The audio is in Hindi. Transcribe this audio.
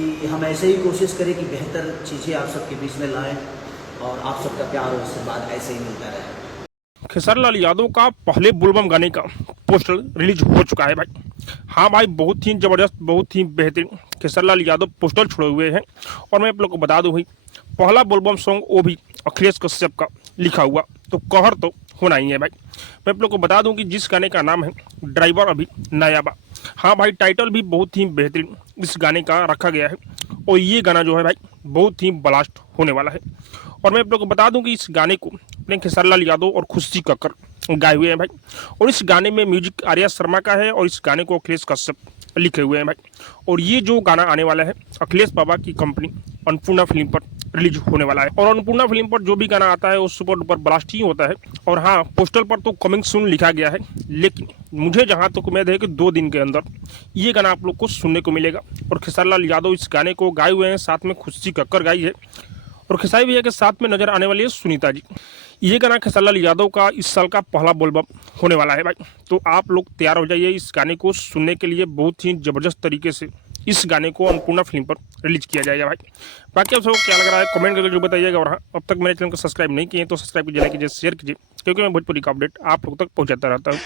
कि हम ऐसे ही कोशिश करें कि बेहतर चीज़ें आप सबके बीच में लाएं और आप सबका प्यार और आशीर्वाद ऐसे ही मिलता रहे। खेसारी लाल यादव का पहले बुलबम गाने का पोस्टर रिलीज हो चुका है भाई। हाँ भाई, बहुत ही ज़बरदस्त, बहुत ही बेहतरीन खेसारी लाल यादव पोस्टर छोड़े हुए हैं। और मैं आप लोग को बता दूं भाई, पहला बुलबम सॉन्ग वो भी अखिलेश कश्यप का लिखा हुआ, तो कहर तो होना ही है भाई। मैं आप लोग को बता दूं कि जिस गाने का नाम है ड्राइवर अभी नायाबा। हाँ भाई, टाइटल भी बहुत ही बेहतरीन इस गाने का रखा गया है। और ये गाना जो है भाई बहुत ही ब्लास्ट होने वाला है। और मैं आप लोग को बता दूं कि इस गाने को अपने खेसारी लाल यादव और खुशी कक्कर गाए हुए हैं भाई। और इस गाने में म्यूजिक आर्या शर्मा का है और इस गाने को अखिलेश कश्यप लिखे हुए हैं भाई। और ये जो गाना आने वाला है अखिलेश बाबा की कंपनी अन्नपूर्णा फिल्म पर रिलीज होने वाला है। और अन्नपूर्णा फिल्म पर जो भी गाना आता है वो सुपर डुपर ब्लास्ट ही होता है। और हाँ, पोस्टर पर तो कमिंग सून लिखा गया है, लेकिन मुझे जहाँ तक उम्मीद है कि 2 दिन के अंदर ये गाना आप लोग को सुनने को मिलेगा। और खेसारी लाल यादव इस गाने को गाए हुए हैं, साथ में खुशी कक्कर गाई है और खेसारी भैया के साथ में नजर आने वाली है सुनीता जी। ये गाना खेसारी लाल यादव का इस साल का पहला बोलबम होने वाला है भाई। तो आप लोग तैयार हो जाइए इस गाने को सुनने के लिए। बहुत ही ज़बरदस्त तरीके से इस गाने को अन्नपूर्णा फिल्म पर रिलीज किया जाएगा भाई। बाकी आप सबको क्या लग रहा है कमेंट करके जो बताइएगा। और हाँ, अब तक मेरे चैनल को सब्सक्राइब नहीं किए तो सब्सक्राइब कीजिए, लाइक कीजिए, शेयर कीजिए, क्योंकि मैं भोजपुरी का अपडेट आप लोग तक पहुँचाता रहता हूँ।